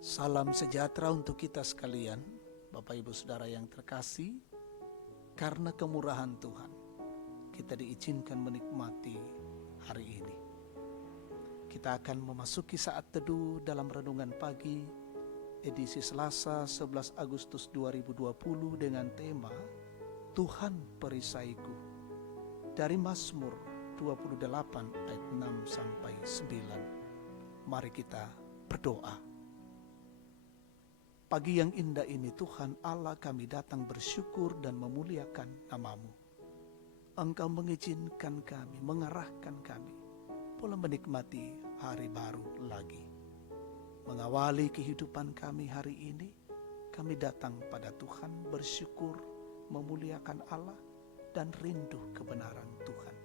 Salam sejahtera untuk kita sekalian, Bapak Ibu Saudara yang terkasih. Karena kemurahan Tuhan, kita diizinkan menikmati hari ini. Kita akan memasuki saat teduh dalam renungan pagi edisi Selasa 11 Agustus 2020 dengan tema Tuhan Perisaiku dari Mazmur 28 ayat 6 sampai 9. Mari kita berdoa. Pagi yang indah ini Tuhan Allah, kami datang bersyukur dan memuliakan nama-Mu. Engkau mengizinkan kami, mengarahkan kami pula menikmati hari baru lagi. Mengawali kehidupan kami hari ini, kami datang pada Tuhan bersyukur, memuliakan Allah dan rindu kebenaran Tuhan.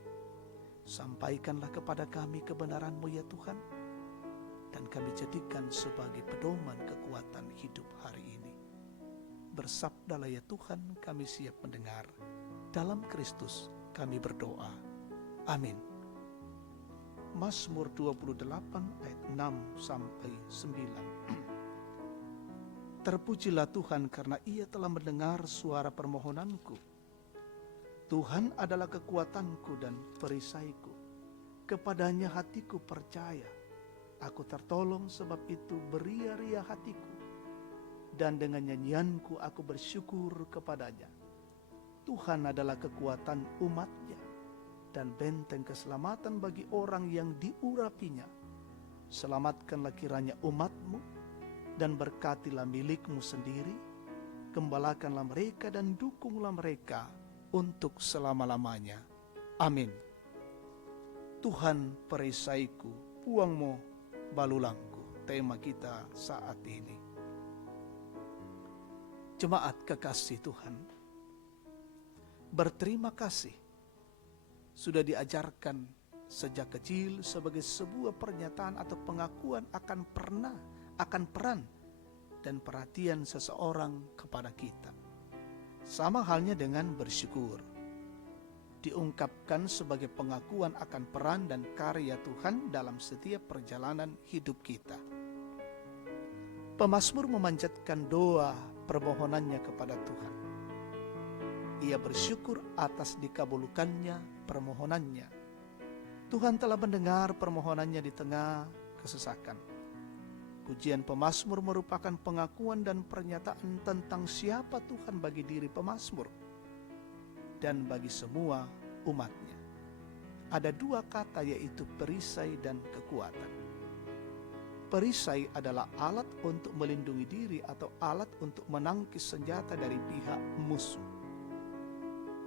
Sampaikanlah kepada kami kebenaran-Mu ya Tuhan, dan kami jadikan sebagai pedoman kekuatan hidup hari ini. Bersabdalah ya Tuhan, kami siap mendengar. Dalam Kristus kami berdoa. Amin. Mazmur 28 ayat 6 sampai 9. Terpujilah Tuhan karena Ia telah mendengar suara permohonanku. Tuhan adalah kekuatanku dan perisaiku. Kepadanya hatiku percaya. Aku tertolong, sebab itu beria-ria hatiku, dan dengan nyanyianku aku bersyukur kepadanya. Tuhan adalah kekuatan umat-Nya dan benteng keselamatan bagi orang yang diurapinya. Selamatkanlah kiranya umat-Mu dan berkatilah milik-Mu sendiri. Gembalakanlah mereka dan dukunglah mereka untuk selama-lamanya. Amin. Tuhan perisaiku, puangmu balulangku, tema kita saat ini. Jemaat kekasih Tuhan, berterima kasih sudah diajarkan sejak kecil sebagai sebuah pernyataan atau pengakuan akan peran dan perhatian seseorang kepada kita. Sama halnya dengan bersyukur, diungkapkan sebagai pengakuan akan peran dan karya Tuhan dalam setiap perjalanan hidup kita. Pemazmur memanjatkan doa permohonannya kepada Tuhan. Ia bersyukur atas dikabulkannya permohonannya. Tuhan telah mendengar permohonannya di tengah kesesakan. Pujian pemazmur merupakan pengakuan dan pernyataan tentang siapa Tuhan bagi diri pemazmur dan bagi semua umat-Nya. Ada dua kata, yaitu perisai dan kekuatan. Perisai adalah alat untuk melindungi diri atau alat untuk menangkis senjata dari pihak musuh.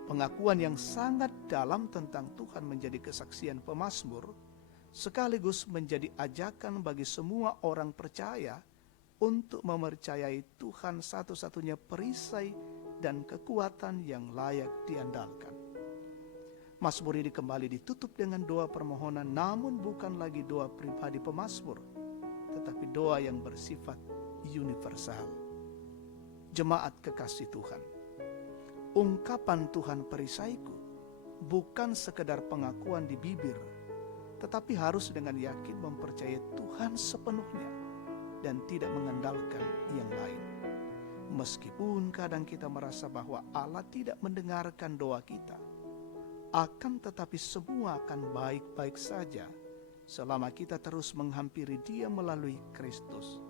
Pengakuan yang sangat dalam tentang Tuhan menjadi kesaksian pemazmur, sekaligus menjadi ajakan bagi semua orang percaya untuk mempercayai Tuhan satu-satunya perisai dan kekuatan yang layak diandalkan. Mazmur ini kembali ditutup dengan doa permohonan, namun bukan lagi doa pribadi pemazmur, tetapi doa yang bersifat universal. Jemaat kekasih Tuhan, ungkapan Tuhan perisaiku bukan sekedar pengakuan di bibir, tetapi harus dengan yakin mempercayai Tuhan sepenuhnya dan tidak mengandalkan yang lain. Meskipun kadang kita merasa bahwa Allah tidak mendengarkan doa kita, akan tetapi semua akan baik-baik saja selama kita terus menghampiri Dia melalui Kristus.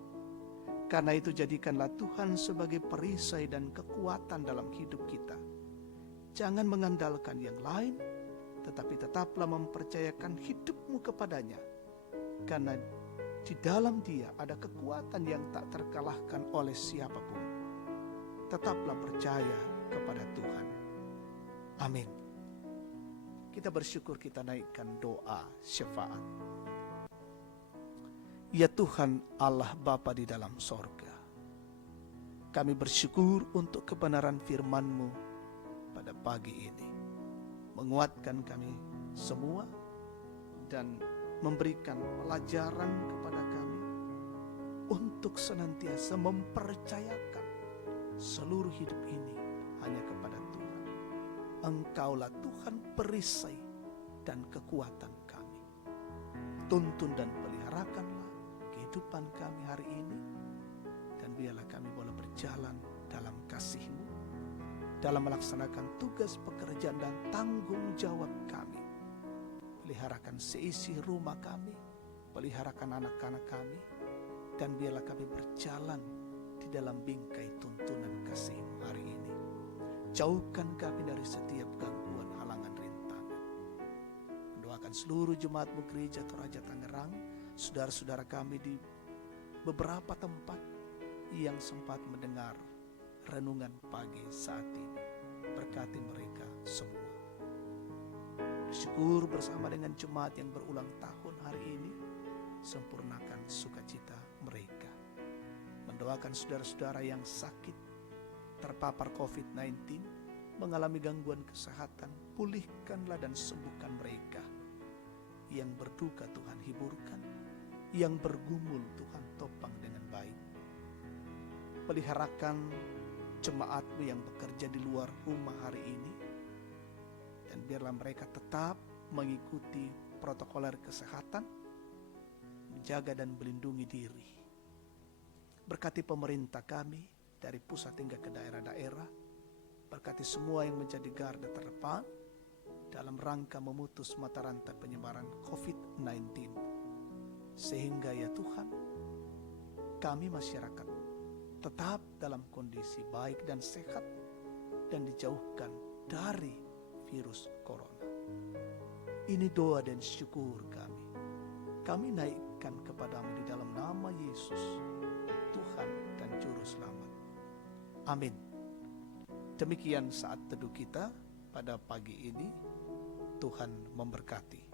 Karena itu jadikanlah Tuhan sebagai perisai dan kekuatan dalam hidup kita. Jangan mengandalkan yang lain, tetapi tetaplah mempercayakan hidupmu kepadanya. Karena di dalam Dia ada kekuatan yang tak terkalahkan oleh siapapun. Tetaplah percaya kepada Tuhan. Amin. Kita bersyukur, kita naikkan doa syafaat. Ya Tuhan Allah Bapa di dalam sorga, kami bersyukur untuk kebenaran firman-Mu pada pagi ini. Menguatkan kami semua dan memberikan pelajaran kepada kami untuk senantiasa mempercayakan seluruh hidup ini hanya kepada Tuhan. Engkaulah Tuhan perisai dan kekuatan kami. Tuntun dan peliharakanlah kehidupan kami hari ini biarlah kami boleh berjalan dalam kasih-Mu, dalam melaksanakan tugas pekerjaan dan tanggung jawab kami. Peliharakan seisi rumah kami, peliharakan anak-anak kami, dan biarlah kami berjalan di dalam bingkai tuntunan kasih-Mu hari ini. Jauhkan kami dari setiap gangguan, halangan, rintangan. Mendoakan seluruh jemaat-Mu Gereja Toraja Tangerang, saudara-saudara kami di beberapa tempat yang sempat mendengar renungan pagi saat ini. Berkati mereka semua. Bersyukur bersama dengan jemaat yang berulang tahun hari ini, sempurnakan sukacita mereka. Mendoakan saudara-saudara yang sakit, terpapar COVID-19, mengalami gangguan kesehatan, pulihkanlah dan sembuhkan mereka. Yang berduka Tuhan hiburkan, yang bergumul Tuhan topang dengan baik. Peliharakan jemaat-Mu yang bekerja di luar rumah hari ini, dan biarlah mereka tetap mengikuti protokoler kesehatan, menjaga dan melindungi diri. Berkati pemerintah kami dari pusat hingga ke daerah-daerah, berkati semua yang menjadi garda terdepan dalam rangka memutus mata rantai penyebaran COVID-19. Sehingga ya Tuhan, kami masyarakat tetap dalam kondisi baik dan sehat dan dijauhkan dari virus corona. Ini doa dan syukur kami. Kami naikkan kepadamu di dalam nama Yesus, Tuhan dan Juru Selamat. Amin. Demikian saat teduh kita pada pagi ini. Tuhan memberkati.